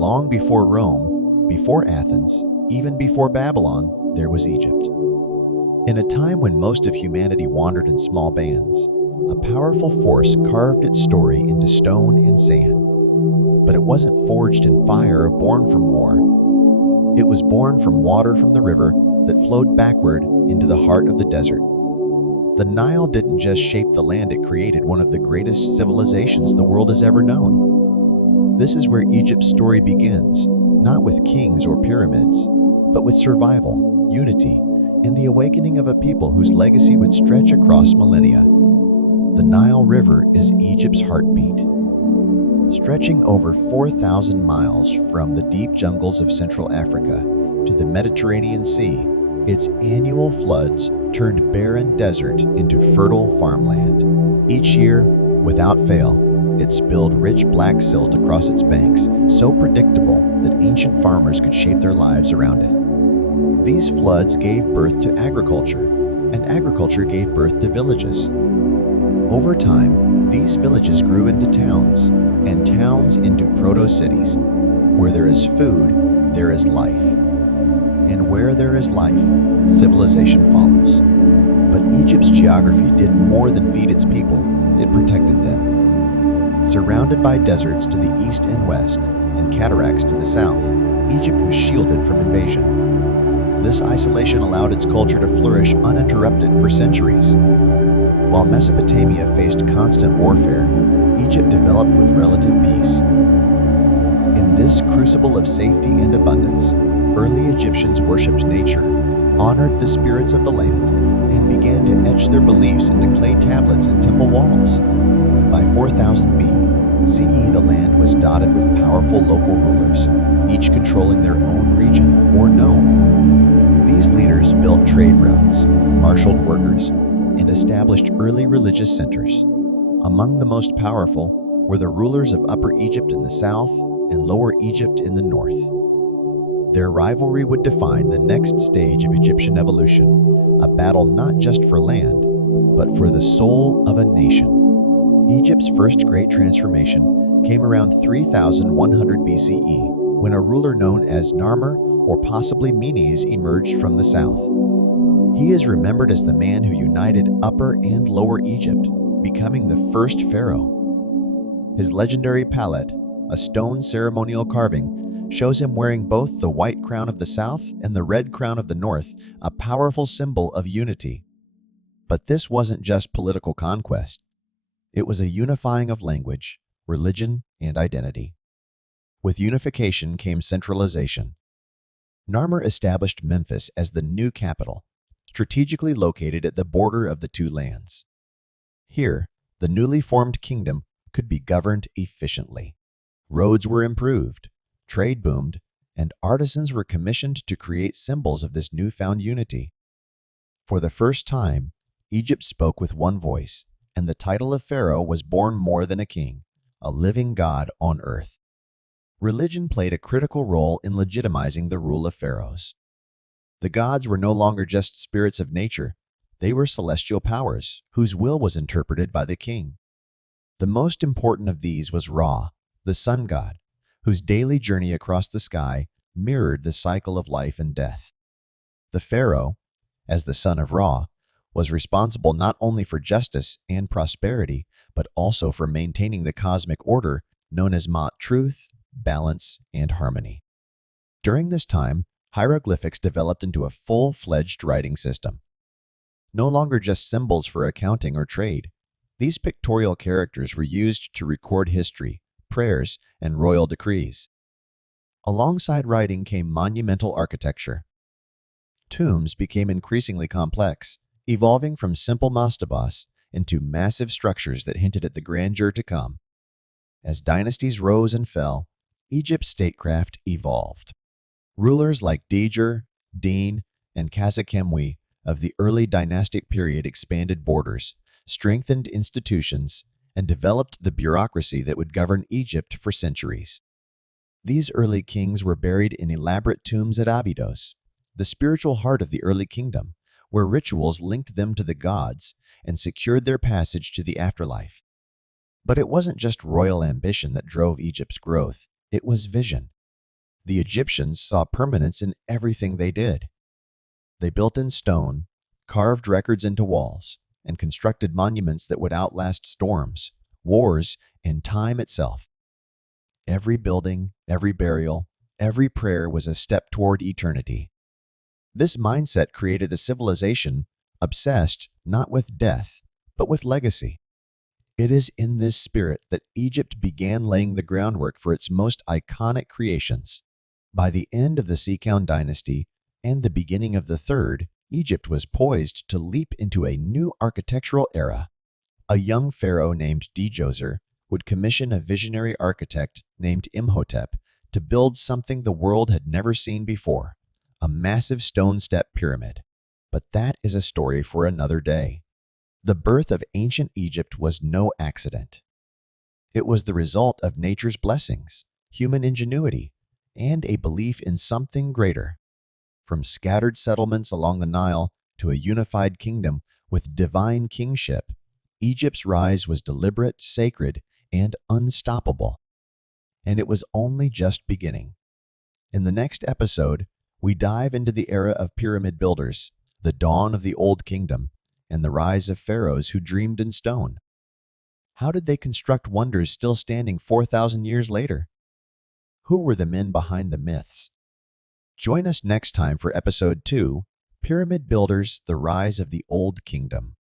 long before Rome, before Athens, even before Babylon, there was Egypt. In a time when most of humanity wandered in small bands, a powerful force carved its story into stone and sand. But it wasn't forged in fire or born from war. It was born from water from the river that flowed backward into the heart of the desert. The Nile didn't just shape the land, it created one of the greatest civilizations the world has ever known. This is where Egypt's story begins, not with kings or pyramids, but with survival, unity, and the awakening of a people whose legacy would stretch across millennia. The Nile River is Egypt's heartbeat. Stretching over 4,000 miles from the deep jungles of Central Africa to the Mediterranean Sea, its annual floods turned barren desert into fertile farmland. Each year, without fail, it spilled rich black silt across its banks, so predictable that ancient farmers could shape their lives around it. These floods gave birth to agriculture, and agriculture gave birth to villages. Over time, these villages grew into towns, and towns into proto-cities. Where there is food, there is life. And where there is life, civilization follows. But Egypt's geography did more than feed its people, it protected them. Surrounded by deserts to the east and west, and cataracts to the south, Egypt was shielded from invasion. This isolation allowed its culture to flourish uninterrupted for centuries. While Mesopotamia faced constant warfare, Egypt developed with relative peace. In this crucible of safety and abundance, early Egyptians worshipped nature, honored the spirits of the land, and began to etch their beliefs into clay tablets and temple walls. By 4000 BCE, the land was dotted with powerful local rulers, each controlling their own region or nome. These leaders built trade routes, marshaled workers, and established early religious centers. Among the most powerful were the rulers of Upper Egypt in the south and Lower Egypt in the north. Their rivalry would define the next stage of Egyptian evolution, a battle not just for land, but for the soul of a nation. Egypt's first great transformation came around 3100 BCE, when a ruler known as Narmer or possibly Menes emerged from the south. He is remembered as the man who united Upper and Lower Egypt, becoming the first pharaoh. His legendary palette, a stone ceremonial carving, shows him wearing both the white crown of the south and the red crown of the north, a powerful symbol of unity. But this wasn't just political conquest. It was a unifying of language, religion, and identity. With unification came centralization. Narmer established Memphis as the new capital, strategically located at the border of the two lands. Here, the newly formed kingdom could be governed efficiently. Roads were improved, trade boomed, and artisans were commissioned to create symbols of this newfound unity. For the first time, Egypt spoke with one voice, and the title of Pharaoh was born more than a king, a living god on earth. Religion played a critical role in legitimizing the rule of pharaohs. The gods were no longer just spirits of nature, they were celestial powers, whose will was interpreted by the king. The most important of these was Ra, the sun god, whose daily journey across the sky mirrored the cycle of life and death. The pharaoh, as the son of Ra, was responsible not only for justice and prosperity, but also for maintaining the cosmic order known as Ma'at, truth, balance, and harmony. During this time, hieroglyphics developed into a full-fledged writing system. No longer just symbols for accounting or trade, these pictorial characters were used to record history, prayers, and royal decrees. Alongside writing came monumental architecture. Tombs became increasingly complex, evolving from simple mastabas into massive structures that hinted at the grandeur to come. As dynasties rose and fell, Egypt's statecraft evolved. Rulers like Djer, Din, and Khazakemwi of the early dynastic period expanded borders, strengthened institutions, and developed the bureaucracy that would govern Egypt for centuries. These early kings were buried in elaborate tombs at Abydos, the spiritual heart of the early kingdom, where rituals linked them to the gods and secured their passage to the afterlife. But it wasn't just royal ambition that drove Egypt's growth, it was vision. The Egyptians saw permanence in everything they did. They built in stone, carved records into walls, and constructed monuments that would outlast storms, wars, and time itself. Every building, every burial, every prayer was a step toward eternity. This mindset created a civilization obsessed not with death, but with legacy. It is in this spirit that Egypt began laying the groundwork for its most iconic creations. By the end of the Sekon dynasty and the beginning of the third, Egypt was poised to leap into a new architectural era. A young pharaoh named Djoser would commission a visionary architect named Imhotep to build something the world had never seen before, a massive stone step pyramid. But that is a story for another day. The birth of ancient Egypt was no accident. It was the result of nature's blessings, human ingenuity, and a belief in something greater. From scattered settlements along the Nile to a unified kingdom with divine kingship, Egypt's rise was deliberate, sacred, and unstoppable. And it was only just beginning. In the next episode, we dive into the era of pyramid builders, the dawn of the Old Kingdom, and the rise of pharaohs who dreamed in stone. How did they construct wonders still standing 4,000 years later? Who were the men behind the myths? Join us next time for Episode 2, Pyramid Builders, the Rise of the Old Kingdom.